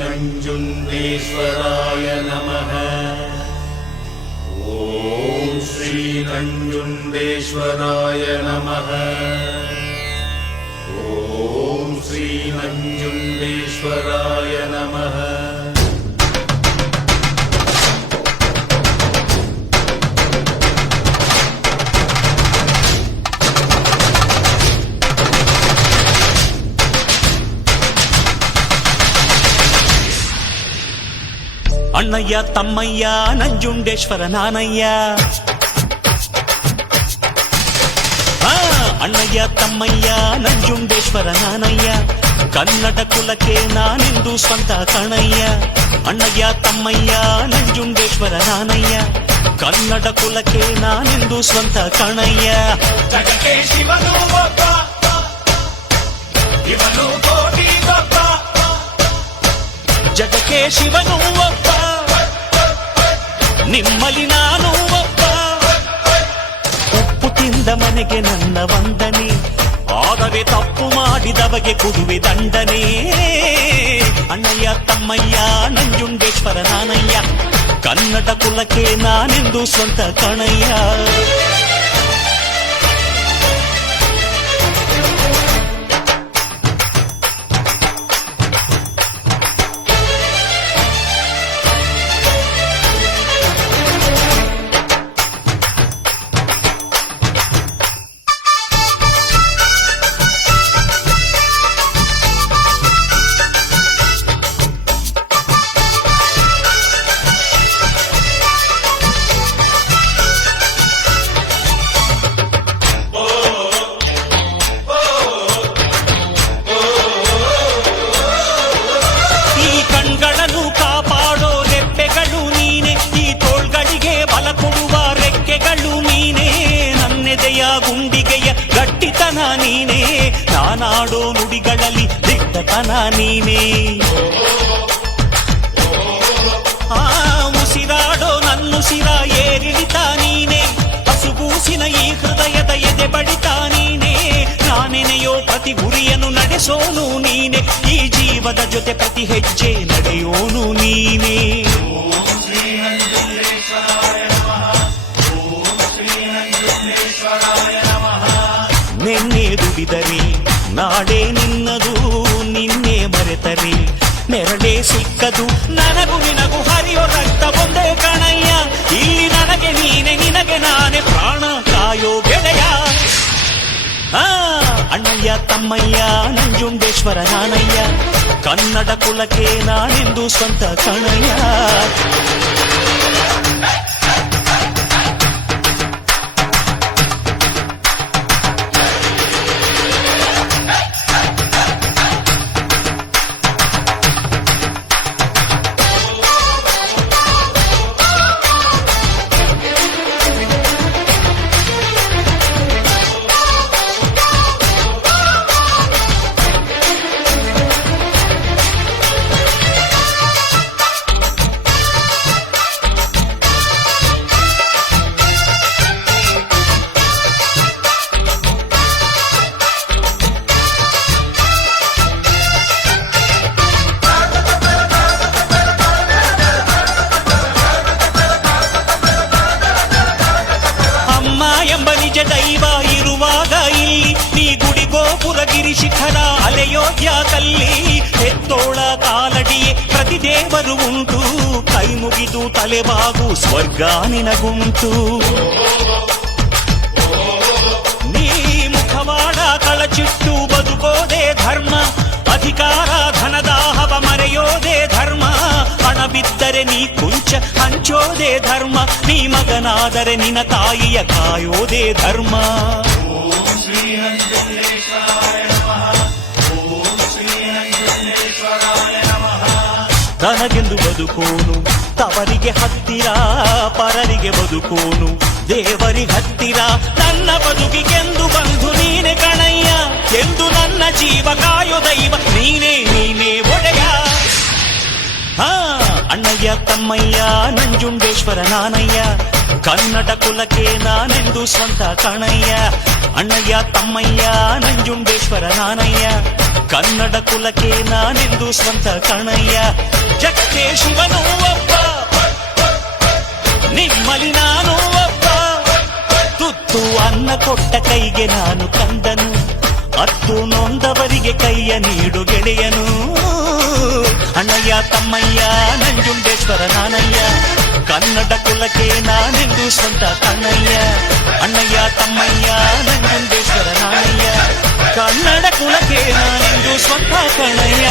ನಂಜುಂಡೇಶ್ವರಾಯ ನಮಃ. ಓಂ ಶ್ರೀ ನಂಜುಂಡೇಶ್ವರಾಯ ನಮಃ. ಓಂ ಶ್ರೀ ನಂಜುಂಡೇಶ್ವರಾಯ ನಮಃ. ಅಣ್ಣಯ್ಯ ತಮ್ಮಯ್ಯ ನಂಜುಂಡೇಶ್ವರ ನಾನಯ್ಯ. ಅಣ್ಣಯ್ಯ ತಮ್ಮಯ್ಯ ನಂಜುಂಡೇಶ್ವರ ನಾನಯ್ಯ. ಕನ್ನಡ ಕುಲಕ್ಕೆ ನಾನೆಂದು ಸ್ವಂತ ಕಣಯ್ಯ. ಅಣ್ಣಯ್ಯ ತಮ್ಮಯ್ಯ ನಂಜುಂಡೇಶ್ವರ ನಾನಯ್ಯ. ಕನ್ನಡ ಕುಲಕ್ಕೆ ನಾನೆಂದು ಸ್ವಂತ ಕಣಯ್ಯ. ಜಗಕ್ಕೆ ಶಿವನು ಒಬ್ಬ, ಇವನು ಕೋಟಿ ಒಬ್ಬ. ಜಗಕ್ಕೆ ಶಿವನು ಒಬ್ಬ, ನಿಮ್ಮಲ್ಲಿ ನಾನು ಒಬ್ಬ. ಉಪ್ಪು ತಿಂದ ಮನೆಗೆ ನನ್ನ ವಂದನೆ, ಆದರೆ ತಪ್ಪು ಮಾಡಿದವಗೆ ಕೊಡುವೆ ದಂಡನೆ. ಅಣ್ಣಯ್ಯ ತಮ್ಮಯ್ಯ ನಂಜುಂಡೇಶ್ವರ ನಾನಯ್ಯ. ಕನ್ನಡ ಕುಲಕ್ಕೆ ನಾನೆಂದು ಸ್ವಂತ ಕಣಯ್ಯ. ಗುಂಡಿಗೆಯ ಗಟ್ಟಿತನ ನೀನೇ, ನಾನಾಡೋ ನುಡಿಗಳಲ್ಲಿ ದಿಟ್ಟತನ ನೀನೇ. ಉಸಿರಾಡೋ ನನ್ನುಸಿರ ಏರಿಳಿತ ನೀನೇ, ಹಸುಗೂಸಿನ ಈ ಹೃದಯದ ಎದೆ ಬಡಿತ ನೀನೇ. ನಾನೆನೆಯೋ ಪ್ರತಿ ಗುರಿಯನ್ನು ನಡೆಸೋನು ನೀನೆ, ಈ ಜೀವದ ಜೊತೆ ಪ್ರತಿ ಹೆಜ್ಜೆ ನಡೆಯೋನು ನೀನೇ. ನಿನ್ನೆ ದುಡಿದರೆ ನಾಡೇ ನಿನ್ನದು, ನಿನ್ನೆ ಮರೆತರೆ ನೆರಳೇ ಸಿಕ್ಕದು. ನನಗೂ ನಿನಗೂ ಹರಿಯೋ ರಕ್ತ ಒಂದೇ ಕಣಯ್ಯ. ಇಲ್ಲಿ ನನಗೆ ನೀನೆ, ನಿನಗೆ ನಾನೇ ಪ್ರಾಣ ಕಾಯೋ ಗೆಳೆಯ. ಅಣ್ಣಯ್ಯ ತಮ್ಮಯ್ಯ ನಂಜುಂಡೇಶ್ವರ ನಾನಯ್ಯ. ಕನ್ನಡ ಕುಲಕ್ಕೆ ನಾನೆಂದು ಸ್ವಂತ ಕಣಯ್ಯ. ದೈವ ಇರುವಾಗ ಇಲ್ಲಿ ನೀ ಗುಡಿ ಗೋಪುರ ಗಿರಿ ಶಿಖರ ಅಲೆಯೋಧ್ಯ ಕಲ್ಲಿ. ಹೆತ್ತೋಳ ಕಾಲಡಿಯೇ ಪ್ರತಿ ದೇವರು ಉಂಟು, ಕೈ ಮುಗಿದು ತಲೆಬಾಗು ಸ್ವರ್ಗ ನಿನಗುಂಟು. ನೀ ಮುಖವಾಡ ಕಳಚಿಟ್ಟು ಬದುಕೋದೇ ಧರ್ಮ, ಅಧಿಕಾರ ಧನದಾಹವ ಮರೆಯೋದೇ ಧರ್ಮ. ಹಣ ಬಿದ್ದರೆ ನೀ ಕುಂಚ ಹಂಚೋದೇ ಧರ್ಮ, ನೀ ಮಗನಾದರೆ ನಿನ್ನ ತಾಯಿಯ ಕಾಯೋದೇ ಧರ್ಮ. ಓಂ ಶ್ರೀ ನಂಜುಂಡೇಶ್ವರಾಯ ನಮಃ. ಓಂ ಶ್ರೀ ನಂಜುಂಡೇಶ್ವರಾಯ ನಮಃ. ತನಗೆಂದು ಬದುಕೋನು ತವರಿಗೆ ಹತ್ತಿರ, ಪರರಿಗೆ ಬದುಕೋನು ದೇವರಿಗೆ ಹತ್ತಿರ. ನನ್ನ ಬದುಕಿಗೆಂದು ಬಂಧು ನೀನೆ ಕಣಯ್ಯ, ಎಂದು ನನ್ನ ಜೀವ ಕಾಯೋ ದೈವ ನೀನೇ, ನೀನೇ ಒಡೆಯ. ಅಣ್ಣಯ್ಯ ತಮ್ಮಯ್ಯ ನಂಜುಂಡೇಶ್ವರ ನಾನಯ್ಯ. ಕನ್ನಡ ಕುಲಕ್ಕೆ ನಾನೆಂದು ಸ್ವಂತ ಕಣಯ್ಯ ಅಣ್ಣಯ್ಯ ತಮ್ಮಯ್ಯ ನಂಜುಂಡೇಶ್ವರ ನಾನಯ್ಯ ಕನ್ನಡ ಕುಲಕ್ಕೆ ನಾನೆಂದು ಸ್ವಂತ ಕಣಯ್ಯ ಜಗತ್ತೇ ಶಿವನು ಒಬ್ಬ ನಿಮ್ಮಲಿ ನಾನು ಒಬ್ಬ ತುತ್ತು ಅನ್ನ ಕೊಟ್ಟ ಕೈಗೆ ನಾನು ಕಂದನು ಹತ್ತು ನೊಂದವರಿಗೆ ಕೈಯ ನೀಡು ಗೆಳೆಯನು ಅಣ್ಣಯ್ಯ ತಮ್ಮಯ್ಯ ನಂಜುಂಡೇಶ್ವರ ನಾನಯ್ಯ ಕನ್ನಡ ಕುಲಕ್ಕೆ ನಾನೆಂದು ಸ್ವಂತ ಕಣಯ್ಯ ಅಣ್ಣಯ್ಯ ತಮ್ಮಯ್ಯ ನಂಜುಂಡೇಶ್ವರ ನಾನಯ್ಯ ಕನ್ನಡ ಕುಲಕ್ಕೆ ನಾನೆಂದು ಸ್ವಂತ ಕಣಯ್ಯ